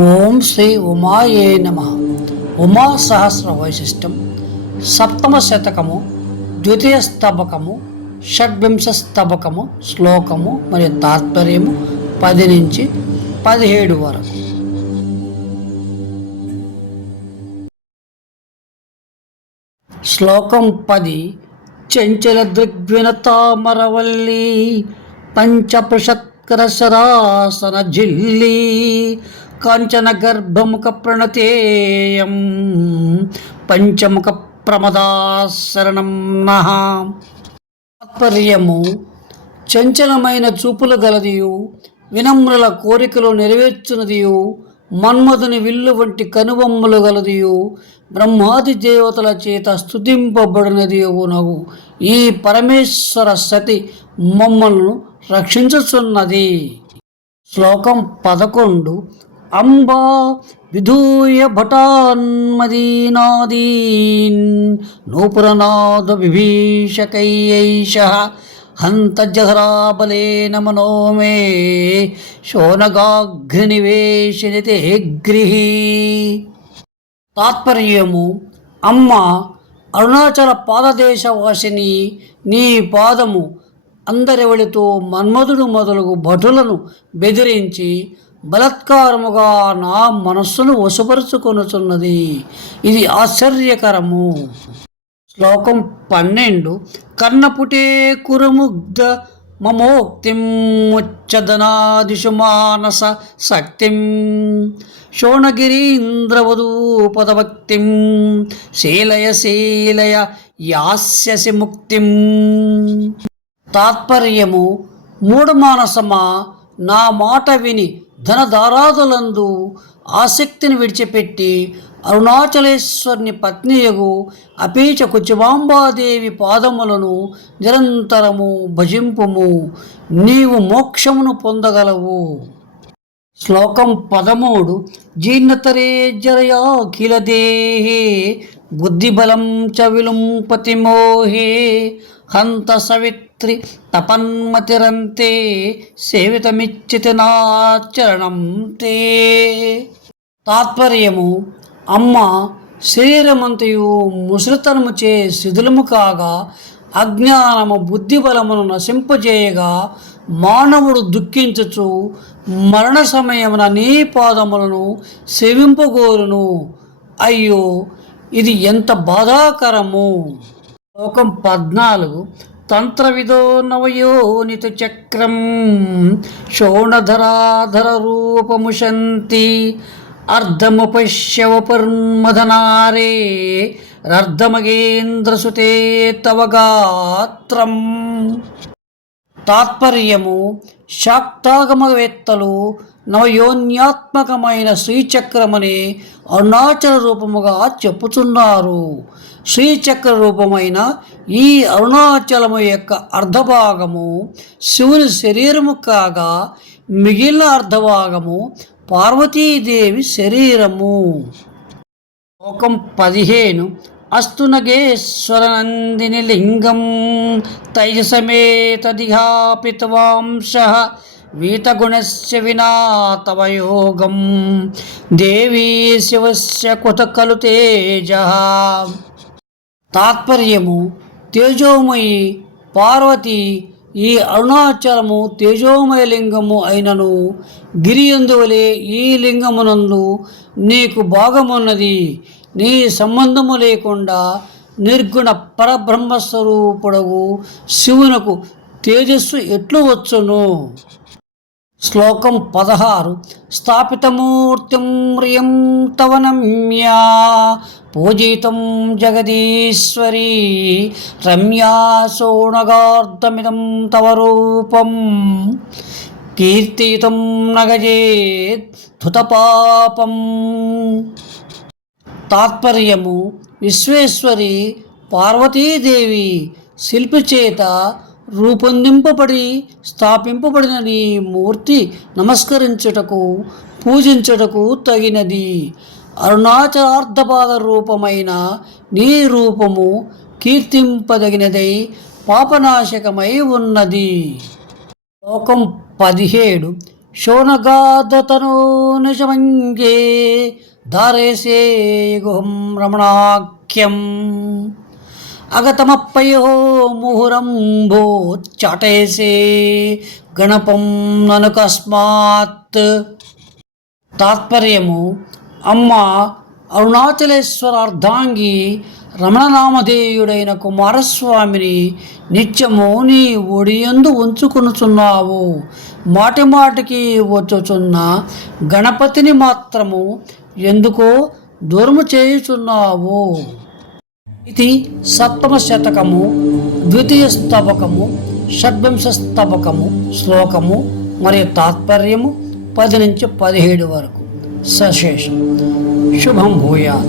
ఓం శ్రీ ఉమాయే నమ. ఉమా సహస్ర వైశిష్టం. సప్తమ శతకము ద్వితీయ స్తబకము షడ్వింశ స్తబకము శ్లోకము మరియు తాత్పర్యము పది నుంచి పదిహేడు వరకు. శ్లోకం పది చెంచల దృగ్వినతామరవల్లి పంచపృషత్కర శరాసన కాంచన గర్భముఖ ప్రణతేయం పంచముఖ ప్రమదాశరణం నః తాత్పర్యము చంచలమైన చూపులు గలదియు వినమ్రుల కోరికలు నెరవేర్చునదియు మన్మధుని విల్లు వంటి కనుబొమ్మలు గలదియు బ్రహ్మాది దేవతల చేత స్తుతింపబడినదియునగు ఈ పరమేశ్వర సతి మమ్మల్ని రక్షించుచున్నది. శ్లోకం పదకొండు అంబా విధూయ భటాన్మదీనాదీన్ నూపురనాద విభీషకైష హంత జహరాబలేన మనో మే శోనగాఘ్రినివేశనితే తాత్పర్యము అమ్మ అరుణాచల పాదదేశవాసిని నీ పాదము అందరెవళితో మన్మధుడు మొదలగు భటులను బెదిరించి బలత్కారముగా నా మనస్సును వశపరుచుకొనుచున్నది. ఇది ఆశ్చర్యకరము. శ్లోకం పన్నెండు. కన్నపుటే కురుముగ్ధ మమోక్తిముచ్చదనాదిషు మానస శక్తిం. శోణగిరీంద్రవధూపదభక్తిం. శీలయ శీలయ యాస్యసి ముక్తిం. తాత్పర్యము మూడు మానసమా నా మాట విని ధనధారాదులందు ఆసక్తిని విడిచిపెట్టి అరుణాచలేశ్వరుని పత్నియగు అపీచ కుచుమాంబాదేవి పాదములను నిరంతరము భజింపుము. నీవు మోక్షమును పొందగలవు. శ్లోకం పదమూడు. జీర్ణతరేజ్జరయాఖిల కిలదేహే బుద్ధిబలం చ విలుంపతి మోహే. హంత సవిత్రి తపన్మతిరంతే సేవితమిచ్చితి నాచరణం తే. తాత్పర్యము అమ్మ శరీరమంతయు ముసలితనముచే శిథిలము కాగా అజ్ఞానము బుద్ధిబలమును నశింపజేయగా మానవుడు దుఃఖించుచు మరణ సమయమున నీ పాదములను సేవింపగోరును అయ్యో ఇది ఎంత బాధాకరము! శ్లోకం పద్నాలుగు. తంత్రవిదో నవయోనిత చక్రం శోణధరాధర రూపముశంతి అర్ధముపశ్యవపర్మధనారే రర్ధమగేంద్రసుతే తవ గాత్రం. తాత్పర్యము శాక్తాగమవేత్తలు నవయోన్యాత్మకమైన శ్రీచక్రమని అరుణాచల రూపముగా చెప్పుచున్నారు. శ్రీచక్ర రూపమైన ఈ అరుణాచలము యొక్క అర్ధభాగము శివుని శరీరము కాగా మిగిలిన అర్ధభాగము పార్వతీదేవి శరీరము. లోకం పదిహేను అస్తునగేశ్వరనందిని లింగం తైజసమేతదిహాపితవాంశ వీతగుణస్య వినా తవ యోగం దేవీ శివస్య కుత కలు తేజ తాత్పర్యము తేజోమయి పార్వతి ఈ అరుణాచలము తేజోమయ లింగము అయినను గిరియందువలే ఈ లింగమునందు నీకు భాగమున్నది. నీ సంబంధము లేకుండా నిర్గుణ పరబ్రహ్మస్వరూపుడవు శివునకు తేజస్సు ఎట్లు వచ్చును? శ్లోకం పదహారు. స్థాపితమూర్తిం మ్రియం తవ నమ్యా పూజితం జగదీశ్వరీ రమ్యా సోణగార్ధమిదం తవ రూపం కీర్తితం నగజేత్ ధృతపాపం. తాత్పర్యము విశ్వేశ్వరి పార్వతీదేవి శిల్పి చేత రూపొందింపబడి స్థాపింపబడిన నీ మూర్తి నమస్కరించుటకు పూజించుటకు తగినది. అరుణాచలార్ధపాద రూపమైన నీ రూపము కీర్తింపదగినదై పాపనాశకమై ఉన్నది. లోకం పదిహేడు. శోనగాదతనో నిజమంగే ధారేసే గుహం రమణాఖ్యం. అగతమప్పయో ముహురంభో చాటేసే గణపం ననుకస్మాత్. తాత్పర్యము అమ్మ అరుణాచలేశ్వర అర్ధాంగి రమణనామధేయుడైన కుమారస్వామిని నిత్యము నీ ఒడియందు ఉంచుకొనుచున్నావు. మాటి మాటికి వచ్చుచున్న గణపతిని మాత్రము ఎందుకో దూరము చేయుచున్నావు. ఇది సప్తమ శతకము ద్వితీయ స్తవకము షడ్వింశ స్తవకము శ్లోకము మరియు తాత్పర్యము పది నుంచి పదిహేడు వరకు. 사실수방모양